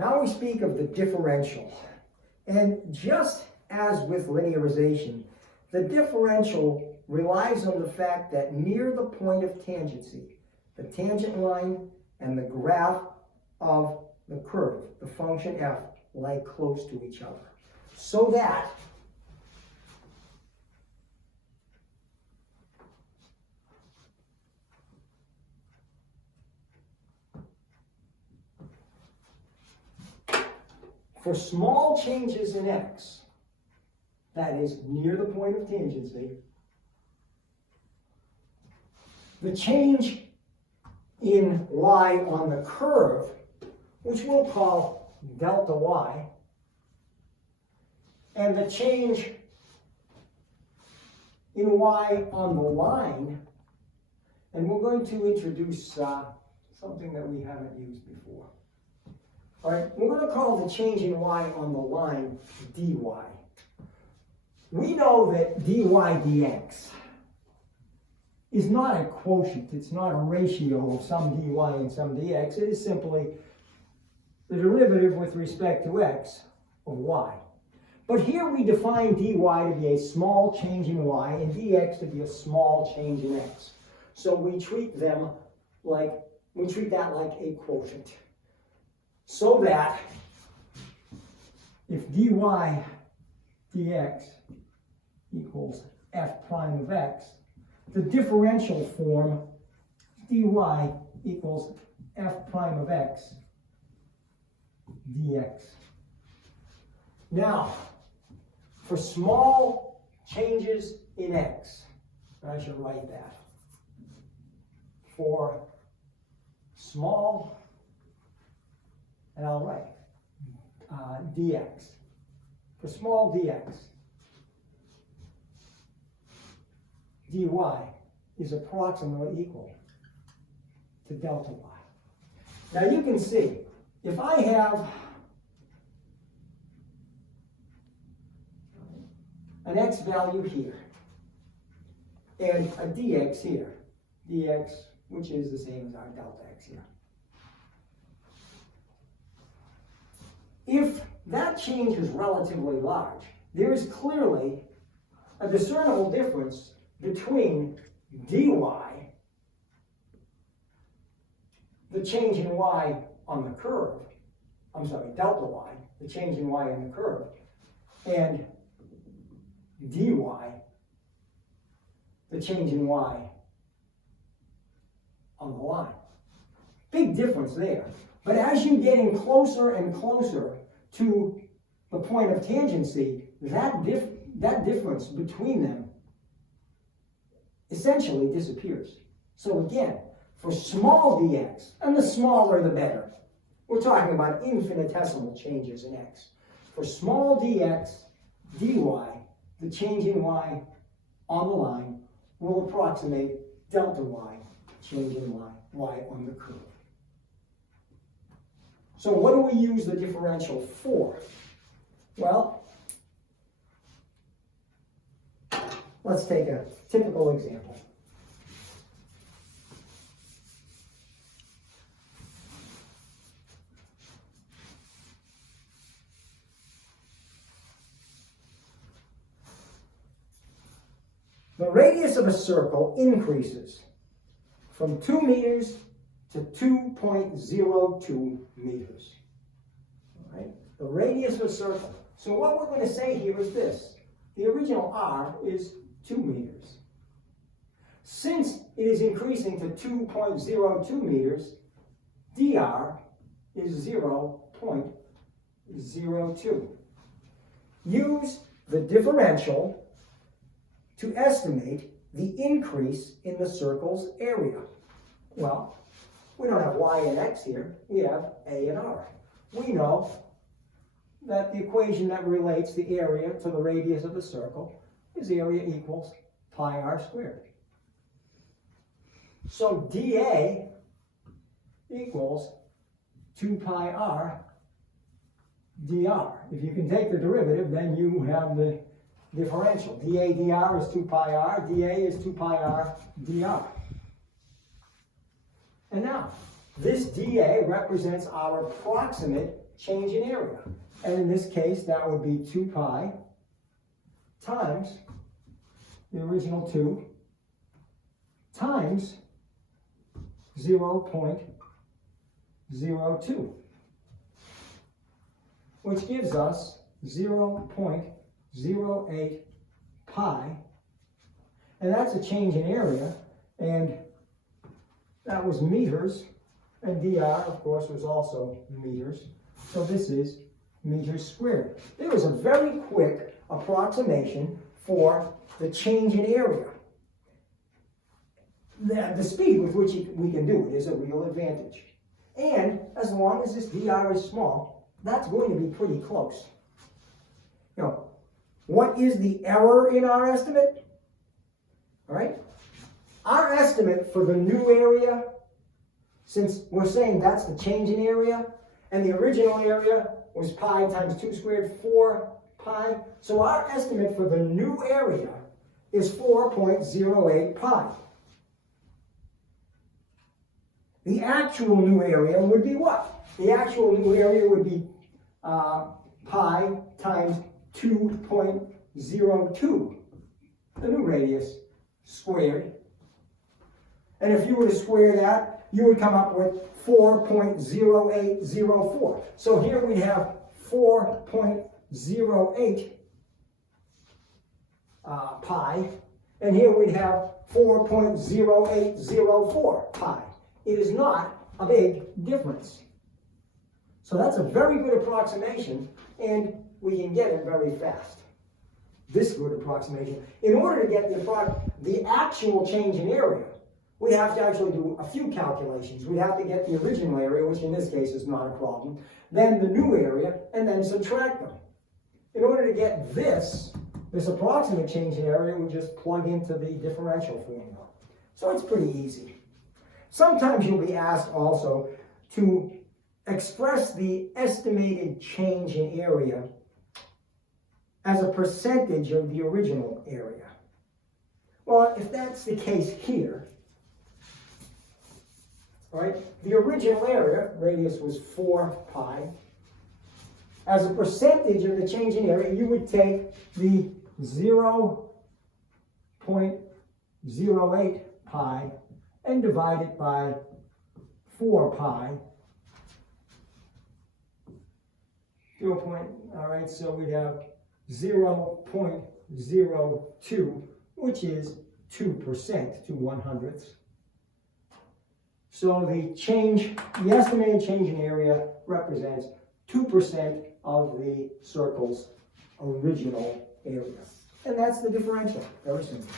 Now we speak of the differential. And just as with linearization, the differential relies on the fact that near the point of tangency, the tangent line and the graph of the curve, the function f, lie close to each other. So that for small changes in x, that is near the point of tangency, the change in y on the curve, which we'll call delta y, and the change in y on the line, and we're going to introduce something that we haven't used before. All right, we're going to call the change in y on the line dy. We know that dy dx is not a quotient. It's not a ratio of some dy and some dx. It is simply the derivative with respect to x of y. But here we define dy to be a small change in y and dx to be a small change in x. So we treat that like a quotient. So that if dy dx equals f prime of x, the differential form dy equals f prime of x dx. Now, for small changes in x, I should write that. For small, and I'll write dx. For small dx, dy is approximately equal to delta y. Now you can see, if I have an x value here and a dx here, dx which is the same as our delta x here. If that change is relatively large, there is clearly a discernible difference between dy, the change in y on the curve, delta y, the change in y on the curve, and dy, the change in y on the line. Big difference there. But as you get in closer and closer to the point of tangency, that difference between them essentially disappears. So again, for small dx, and the smaller the better, we're talking about infinitesimal changes in x. For small dx, dy, the change in y on the line will approximate delta y, change in y on the curve. So what do we use the differential for? Well, let's take a typical example. The radius of a circle increases from 2 meters to 2.02 meters. All right? The radius of a circle. So what we're going to say here is this. The original r is 2 meters. Since it is increasing to 2.02 meters, dr is 0.02. Use the differential to estimate the increase in the circle's area. Well, we don't have y and x here. We have a and r. We know that the equation that relates the area to the radius of the circle is area equals pi r squared. So dA equals 2 pi r dr. If you can take the derivative, then you have the differential. dA dr is 2 pi r, dA is 2 pi r dr. And now, this dA represents our approximate change in area. And in this case, that would be 2 pi times the original 2 times 0.02, which gives us 0.08 pi, and that's a change in area, and that was meters, and dr, of course, was also meters, so this is meters squared. There was a very quick approximation for the change in area. The speed with which we can do it is a real advantage. And as long as this dr is small, that's going to be pretty close. Now, what is the error in our estimate? All right? Our estimate for the new area, since we're saying that's the change in area, and the original area was pi times 2 squared, 4 pi. So our estimate for the new area is 4.08 pi. The actual new area would be what? The actual new area would be pi times 2.02, the new radius, squared. And if you were to square that, you would come up with 4.0804. So here we have 4.08 pi, and here we have 4.0804 pi. It is not a big difference. So that's a very good approximation, and we can get it very fast. This good approximation. In order to get the actual change in area, we have to actually do a few calculations. We have to get the original area, which in this case is not a problem, then the new area, and then subtract them. In order to get this approximate change in area, we just plug into the differential formula. So it's pretty easy. Sometimes you'll be asked also to express the estimated change in area as a percentage of the original area. Well, if that's the case here, right, the original area, radius was 4 pi. As a percentage of the change in area, you would take the 0.08 pi and divide it by 4 pi. All right, so we have 0.02, which is 2%, 2/100. So the estimated change in area represents 2% of the circle's original area. And that's the differential. Very simple.